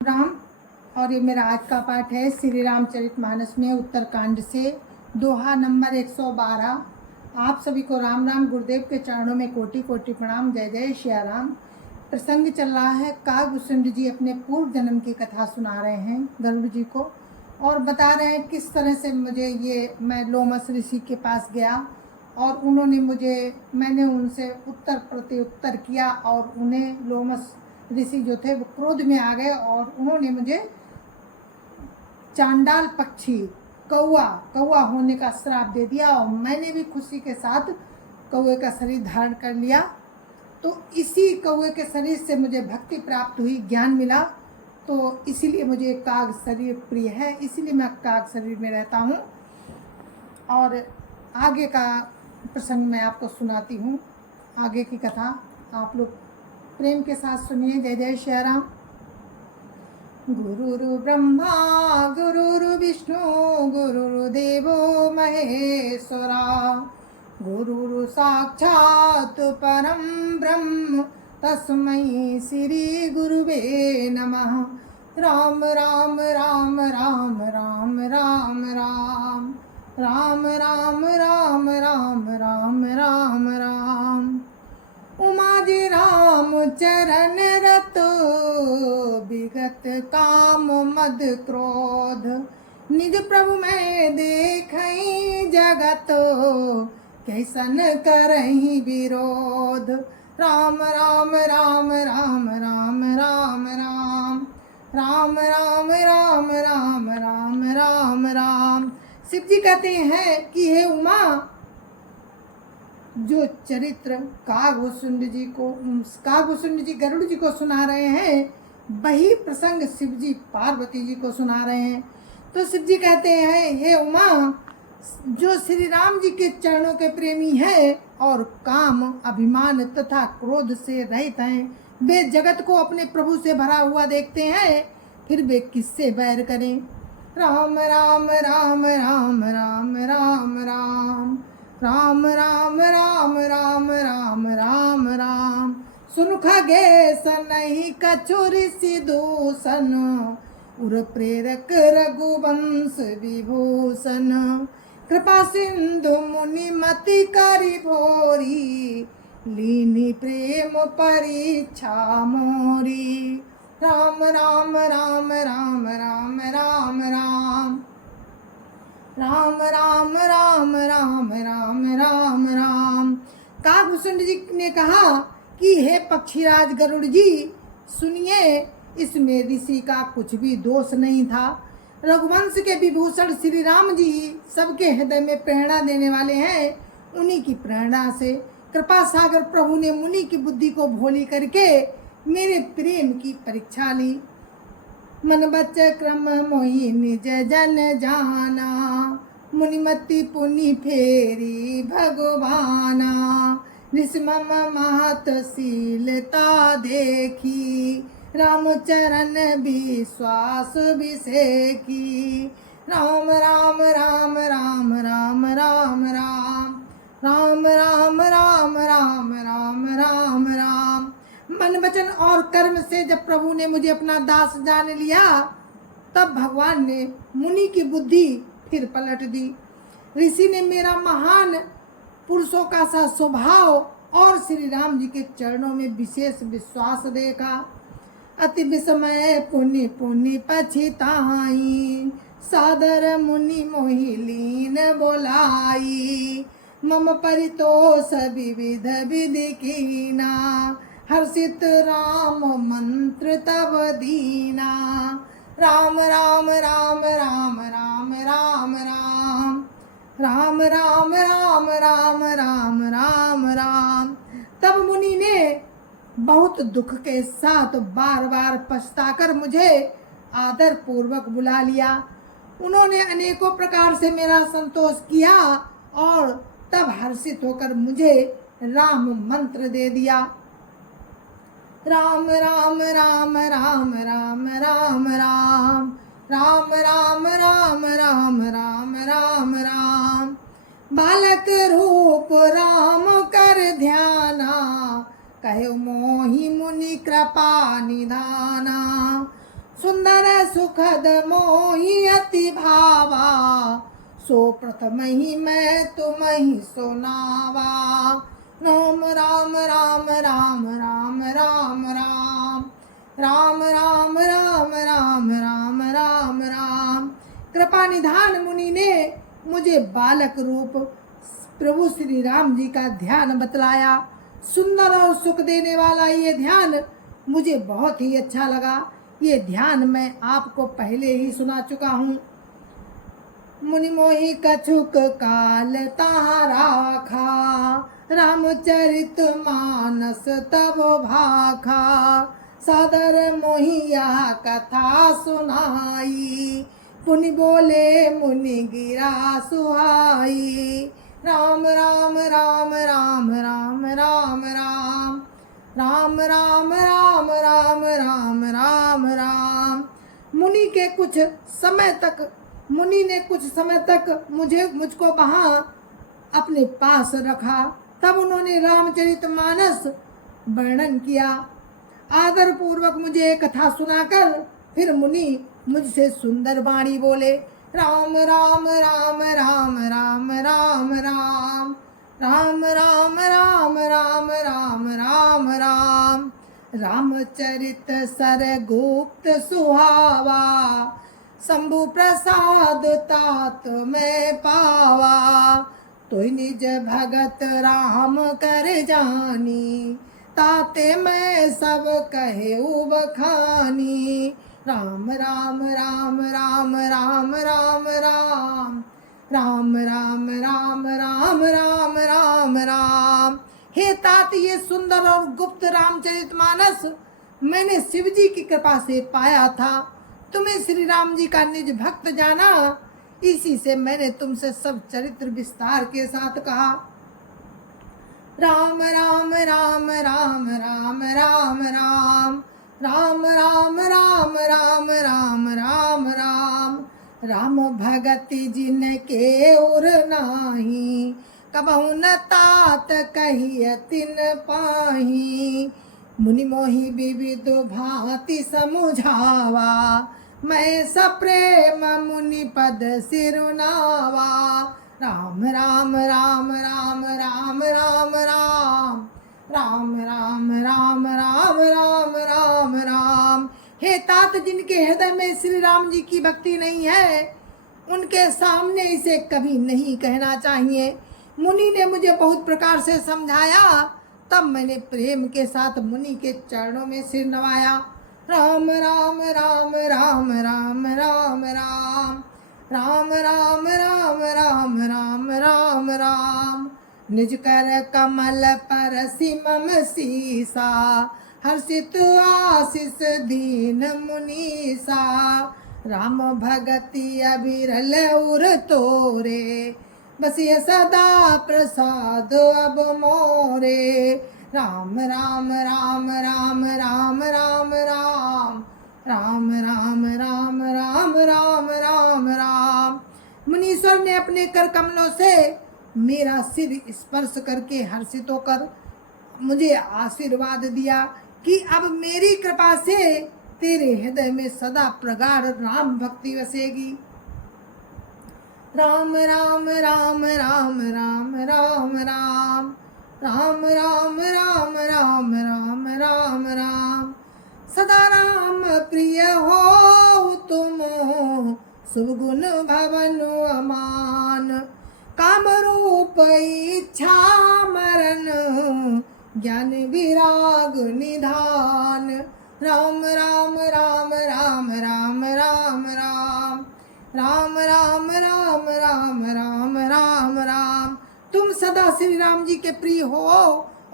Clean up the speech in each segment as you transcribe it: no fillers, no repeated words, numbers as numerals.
राम। और ये मेरा आज का पाठ है श्री रामचरितमानस में उत्तरकांड से दोहा नंबर 112। आप सभी को राम राम। गुरुदेव के चरणों में कोटि कोटि प्रणाम। जय जय श्री राम। प्रसंग चल रहा है, कागभूषण जी अपने पूर्व जन्म की कथा सुना रहे हैं गरुड़ जी को और बता रहे हैं किस तरह से मैं लोमस ऋषि के पास गया और मैंने उनसे उत्तर प्रत्युत्तर किया और उन्हें लोमस ऋषि जो थे वो क्रोध में आ गए और उन्होंने मुझे चांडाल पक्षी कौआ होने का श्राप दे दिया और मैंने भी खुशी के साथ कौए का शरीर धारण कर लिया। तो इसी कौए के शरीर से मुझे भक्ति प्राप्त हुई, ज्ञान मिला, तो इसीलिए मुझे काग शरीर प्रिय है, इसीलिए मैं काग शरीर में रहता हूँ। और आगे का प्रसंग मैं आपको सुनाती हूँ, आगे की कथा आप लोग प्रेम के साथ सुनिए। जय जय श्री राम। गुरुरु ब्रह्मा गुरुरु विष्णु गुरुर्देवो महेश्वरा गुरुरु साक्षात् परम ब्रह्म तस्मै श्री गुरुवे नमः। राम राम राम राम राम राम राम राम राम राम राम राम राम राम। उमाजी राम चरण रतो विगत काम मद क्रोध निज प्रभु मैं देखई जगत कैसन करही विरोध। राम राम राम राम राम राम राम राम राम राम राम राम राम राम। शिव जी कहते हैं कि हे उमा, जो चरित्र कागभूषण जी गरुड़ जी को सुना रहे हैं, वही प्रसंग शिव जी पार्वती जी को सुना रहे हैं। तो शिव जी कहते हैं, हे उमा, जो श्री राम जी के चरणों के प्रेमी हैं और काम अभिमान तथा क्रोध से रहित हैं, वे जगत को अपने प्रभु से भरा हुआ देखते हैं, फिर वे किससे बैर करें। राम राम राम राम राम राम राम राम राम राम राम राम राम राम। सुनखा गैस नहीं कछुर दूषण उर प्रेरक रघुवंश विभूषण कृपा सिंधु मुनि मति करि भोरी लीनी प्रेम परीक्षा मोरी। राम राम राम राम राम राम राम राम राम राम राम राम राम राम। कागभूषण जी ने कहा कि हे पक्षीराज गरुड़ जी, सुनिए, इसमें ऋषि का कुछ भी दोष नहीं था। रघुवंश के विभूषण श्री राम जी सबके हृदय में प्रेरणा देने वाले हैं। उन्हीं की प्रेरणा से कृपा सागर प्रभु ने मुनि की बुद्धि को भोली करके मेरे प्रेम की परीक्षा ली। मन बच क्रम मोहि निज जन जाना मुनिमति पुनि फेरी भगवाना निस्मम महत शीलता देखी राम चरण विश्वास विसेकी। राम राम राम राम राम राम राम राम राम राम राम राम राम राम। मन वचन और कर्म से जब प्रभु ने मुझे अपना दास जान लिया, तब भगवान ने मुनि की बुद्धि फिर पलट दी। ऋषि ने मेरा महान पुरुषों का सा स्वभाव और श्री राम जी के चरणों में विशेष विश्वास देखा। अति विस्मय पुनि पुनि पछिताई सादर मुनि मोहि लीन बोलाई मम परितोष विविध विधि कीना हर्षित राम मंत्र तब दीना। राम राम राम राम राम राम राम राम राम राम राम राम राम राम। तब मुनि ने बहुत दुख के साथ बार बार पछताकर मुझे आदर पूर्वक बुला लिया। उन्होंने अनेकों प्रकार से मेरा संतोष किया और तब हर्षित होकर मुझे राम मंत्र दे दिया। राम राम राम राम राम राम राम राम राम राम राम राम राम राम। बालक रूप राम कर ध्याना कहे मोहि मुनि कृपा निधाना। सुखद मोहि अति भावा, सो प्रथम ही मैं तुम ही सुनावा। राम राम राम राम राम राम राम राम राम राम राम राम राम राम। कृपा निधान मुनि ने मुझे बालक रूप प्रभु श्री राम जी का ध्यान बतलाया। सुंदर और सुख देने वाला ये ध्यान मुझे बहुत ही अच्छा लगा। ये ध्यान मैं आपको पहले ही सुना चुका हूँ। मुनि मोहि कछुक काल ताहा राखा, रामचरित मानस तब भाखा। सादर मोहि यह कथा सुनाई, पुनि बोले मुनि गिरा सुहाई। राम राम राम राम राम राम राम राम राम राम राम राम राम राम। मुनि ने कुछ समय तक मुझको वहाँ अपने पास रखा। तब उन्होंने रामचरितमानस वर्णन किया। आदर पूर्वक मुझे कथा सुनाकर फिर मुनि मुझसे सुंदर वाणी बोले। राम राम राम राम राम राम राम राम राम राम राम राम राम राम। रामचरित सरगुप्त सुहावा, शंभु प्रसाद तात में पावा। तोय निज भगत राम कर जानी, ताते मैं सब कहे बखानी। राम राम राम राम राम राम राम राम राम राम राम राम राम राम। हे तात, ये सुंदर और गुप्त रामचरितमानस मैंने शिव जी की कृपा से पाया था। तुम्हें श्री राम जी का निज भक्त जाना, इसी से मैंने तुमसे सब चरित्र विस्तार के साथ कहा। राम राम राम राम राम राम राम राम राम राम राम राम राम राम। राम भगति जिनके उर नाही, कबहु न तात कहिय तिन पाही। मुनि मोहि विविध भांति समुझावा, मैं सप्रेम मुनि पद सिरुनावा। राम राम राम राम राम राम राम राम राम राम राम राम राम राम। हे तात, जिनके हृदय में श्री राम जी की भक्ति नहीं है, उनके सामने इसे कभी नहीं कहना चाहिए। मुनि ने मुझे बहुत प्रकार से समझाया, तब मैंने प्रेम के साथ मुनि के चरणों में सिर नवाया। राम राम राम राम राम राम राम राम राम राम राम राम राम राम। निज कर कमल पर सिमम सीसा, हर्षित आशीष दीन मुनीसा। राम भगति अविरल उर तोरे, बस ये सदा प्रसाद अब मोरे। राम राम राम राम राम राम राम राम राम राम राम राम राम राम। मुनीश्वर ने अपने कर कमलों से मेरा सिर स्पर्श करके हर्षित होकर मुझे आशीर्वाद दिया कि अब मेरी कृपा से तेरे हृदय में सदा प्रगाढ़ राम भक्ति वसेगी। राम राम राम राम राम राम राम राम राम राम राम राम राम राम। सदा राम प्रिय हो तुम, शुभ गुण भवन अमान। काम रूप इच्छा मरण, ज्ञान विराग निधान। राम राम राम राम राम राम राम राम राम राम राम राम राम राम। तुम सदा श्री राम जी के प्रिय हो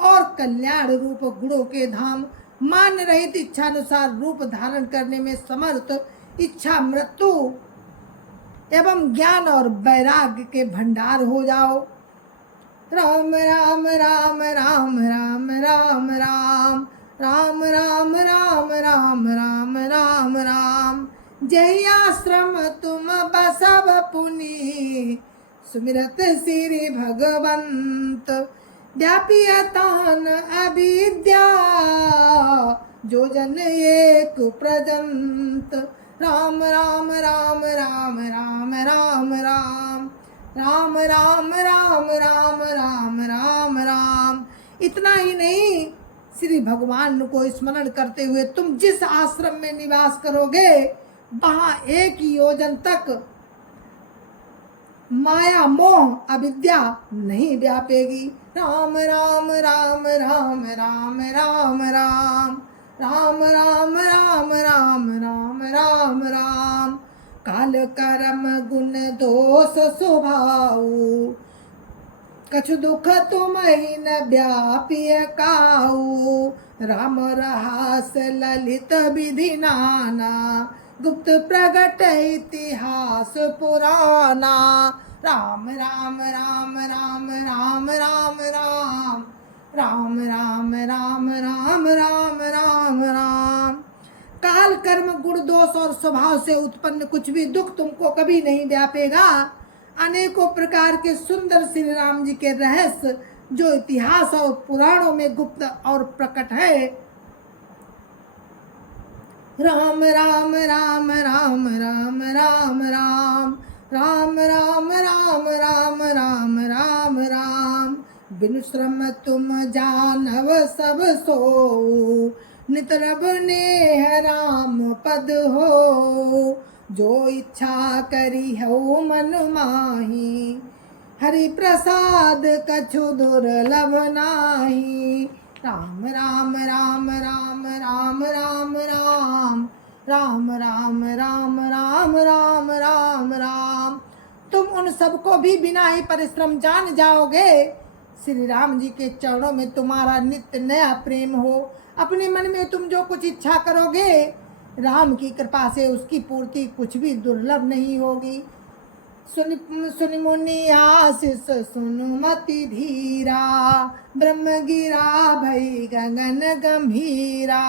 और कल्याण रूप गुणों के धाम, मान रहित इच्छानुसार रूप धारण करने में समर्थ, इच्छा मृत्यु एवं ज्ञान और वैराग्य के भंडार हो जाओ। राम राम राम राम राम राम राम राम राम राम राम राम राम राम। जय आश्रम तुम बसव पुनि, सुमिरत श्री भगवंत। व्यापियतान अविद्या, जो जन एक प्रजंत। राम राम राम राम राम राम राम राम राम राम राम राम राम राम। इतना ही नहीं, श्री भगवान को स्मरण करते हुए तुम जिस आश्रम में निवास करोगे वहां 1 योजन तक माया मोह अविद्या नहीं व्यापेगी। राम राम राम राम राम राम राम राम राम राम राम राम राम राम। काल कर्म गुण दोष स्वभाव, कछु दुख तुम ही न व्यापिय काऊ। राम रहस ललित विधि नाना, गुप्त प्रगट इतिहास पुराना। राम राम राम राम राम राम राम राम राम राम राम राम राम राम। काल कर्म गुण दोष और स्वभाव से उत्पन्न कुछ भी दुख तुमको कभी नहीं व्यापेगा। अनेकों प्रकार के सुंदर श्री राम जी के रहस्य जो इतिहास और पुराणों में गुप्त और प्रकट है। राम राम राम राम राम राम राम राम राम राम राम राम राम राम। बिनु श्रम तुम जानव सब सो, नितरब नेह राम पद हो। जो इच्छा करी हो मन माही, हरि प्रसाद कछु दुर्लभ नाही। राम राम राम राम राम राम राम राम राम राम राम राम राम राम। तुम उन सबको भी बिना ही परिश्रम जान जाओगे। श्री राम जी के चरणों में तुम्हारा नित्य नया प्रेम हो। अपने मन में तुम जो कुछ इच्छा करोगे, राम की कृपा से उसकी पूर्ति कुछ भी दुर्लभ नहीं होगी। सुन मुनि आशीष सुनु मति धीरा, ब्रह्म गिरा भई गगन गंभीरा।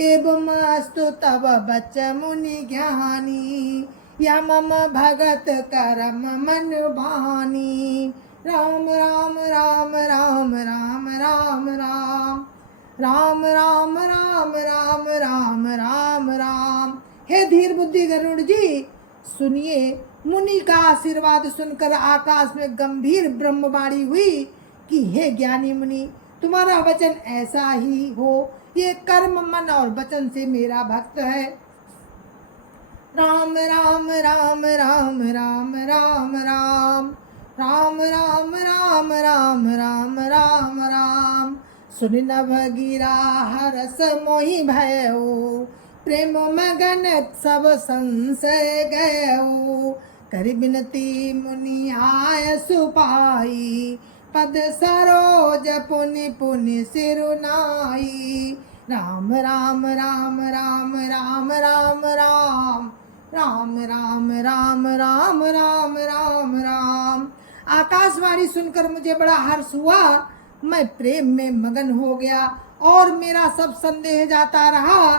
एवं अस्तु तब बच मुनि ज्ञानी, या मम भगत करम मन बानी। राम राम राम राम राम राम राम राम राम राम राम राम राम राम। हे धीर बुद्धि गरुड़ जी, सुनिए। मुनि का आशीर्वाद सुनकर आकाश में गंभीर ब्रह्मवाणी हुई कि हे ज्ञानी मुनि, तुम्हारा वचन ऐसा ही हो। ये कर्म मन और वचन से मेरा भक्त है। राम राम राम राम राम राम राम राम राम राम राम राम राम राम। सुन नभ गिरा हरस मोहि भयो, प्रेम मगन सब संशय गयो। कर बिनती मुनि आय सुपाई, पद सरोज पुनि पुनि सिरुनाई। राम राम राम राम राम राम राम राम राम राम राम राम राम राम। आकाशवाणी सुनकर मुझे बड़ा हर्ष हुआ। मैं प्रेम में मगन हो गया और मेरा सब संदेह जाता रहा।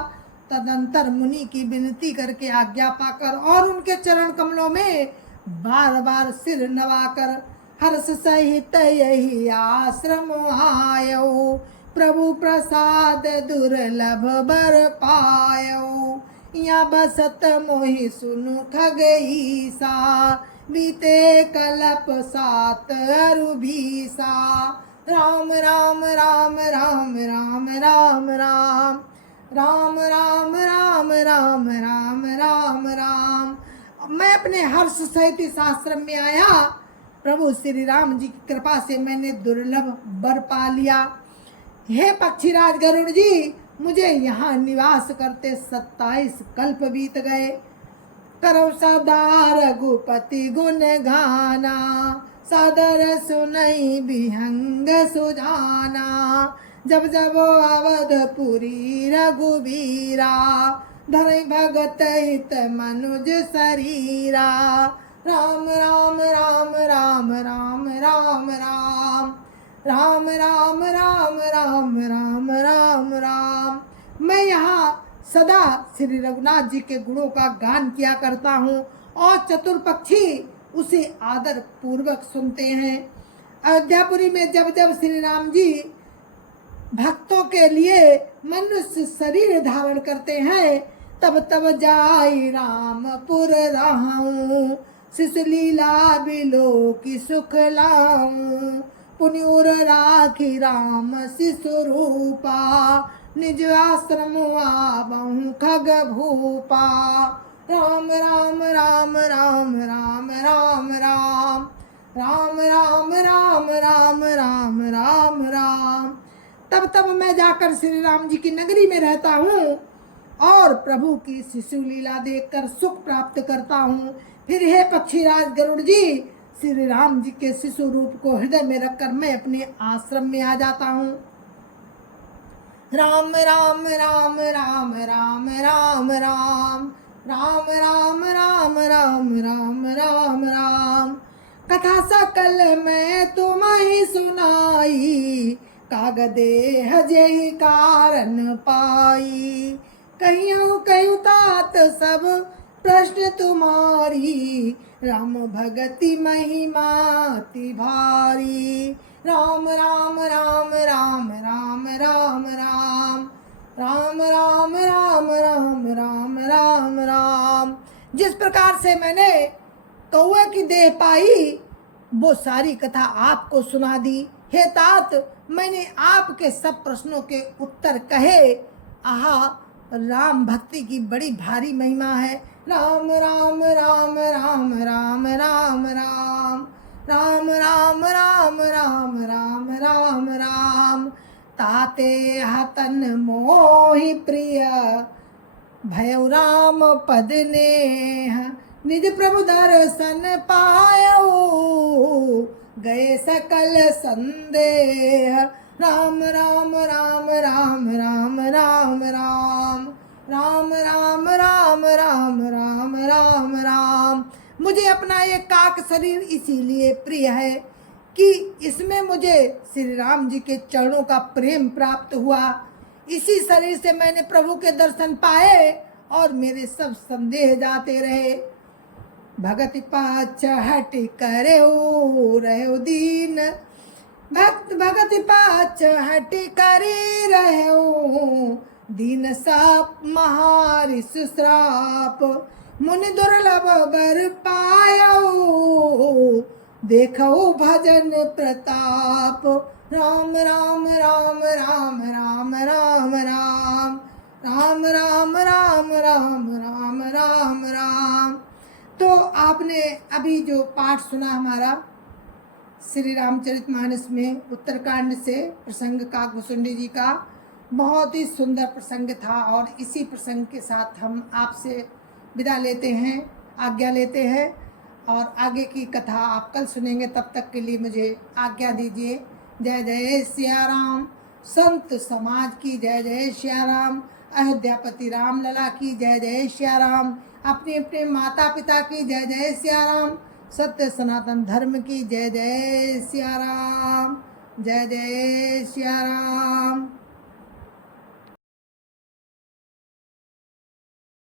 तदंतर मुनि की विनती करके आज्ञा पाकर और उनके चरण कमलों में बार बार सिर नवाकर हर्ष सहित यही आश्रम आयो। प्रभु प्रसाद दुर्लभ बर पायो, या बसत मोहि सुनु ठग ईसा। बीते कल्प 7 अरु बीसा। राम राम राम राम राम राम राम राम राम राम राम राम राम राम। मैं अपने हर्ष सहित इस आश्रम में आया। प्रभु श्री राम जी की कृपा से मैंने दुर्लभ वर पा लिया। हे पक्षीराज गरुड़ जी, मुझे यहाँ निवास करते 27 कल्प बीत गए। करो सदा रघुपति गुण गाना, सादर सुनई विहंग सुजाना। जब जब अवधपुरी रघुबीरा, धरई भगत हित मनुज शरीरा। राम राम राम राम राम राम राम राम राम राम राम राम राम राम। मैं यहाँ सदा श्री रघुनाथ जी के गुणों का गान किया करता हूँ और चतुर पक्षी उसे आदर पूर्वक सुनते हैं। अयोध्यापुरी में जब जब श्री राम जी भक्तों के लिए मनुष्य शरीर धारण करते हैं, तब तब जाई रामपुर रहूं, शिशु लीला बिलो की सुख लाऊं, पुनि उर राखी राम शिशु रूपा, निज आश्रम आवहूं खग भूपा। राम राम राम राम राम राम राम राम राम राम राम राम राम राम। तब तब मैं जाकर श्री राम जी की नगरी में रहता हूँ और प्रभु की शिशु लीला देखकर सुख प्राप्त करता हूँ। फिर हे पक्षीराज गरुड़ जी, श्री राम जी के शिशु रूप को हृदय में रखकर मैं अपने आश्रम में आ जाता हूँ। राम राम राम राम राम राम राम राम राम राम राम राम राम राम। कथा सकल मैं तुम ही सुनाई, कागदे हजहि कारण पाई, कहियो कहियो तात सब प्रश्न तुम्हारी, राम भगति महिमा ति भारी। राम राम राम राम राम राम राम राम राम राम राम राम राम राम। जिस प्रकार से मैंने कौए की देह पाई वो सारी कथा आपको सुना दी। हे तात, मैंने आपके सब प्रश्नों के उत्तर कहे। आहा, राम भक्ति की बड़ी भारी महिमा है। राम राम राम राम राम राम राम राम राम राम राम राम राम राम। ताते हतन मोहि प्रिय, भयउ राम पद नेह, निज प्रभु दर्शन पायो, गए सकल संदेह। राम राम राम राम राम राम राम राम राम राम राम राम राम राम। मुझे अपना ये काक शरीर इसीलिए प्रिय है कि इसमें मुझे श्री राम जी के चरणों का प्रेम प्राप्त हुआ। इसी शरीर से मैंने प्रभु के दर्शन पाए और मेरे सब संदेह जाते रहे। भगति पाछ हट करे रहे दीन, भक्त भगति पाछ हट करे रहे दीन साप महारि सुश्राप, मुनि दुर्लभ बर पायो, देखो भजन प्रताप। राम राम राम राम राम राम राम राम राम राम राम राम राम राम। तो आपने अभी जो पाठ सुना हमारा श्री रामचरितमानस में उत्तरकांड से प्रसंग काकभुसुंडी जी का, बहुत ही सुंदर प्रसंग था। और इसी प्रसंग के साथ हम आपसे विदा लेते हैं, आज्ञा लेते हैं और आगे की कथा आप कल सुनेंगे। तब तक के लिए मुझे आज्ञा दीजिए। जय जय सिया राम। संत समाज की जय जय सिया राम। अयोध्यापति राम लला की जय जय सिया राम। अपने अपने माता पिता की जय जय सिया राम। सत्य सनातन धर्म की जय जय सिया राम। जय जय सिया राम।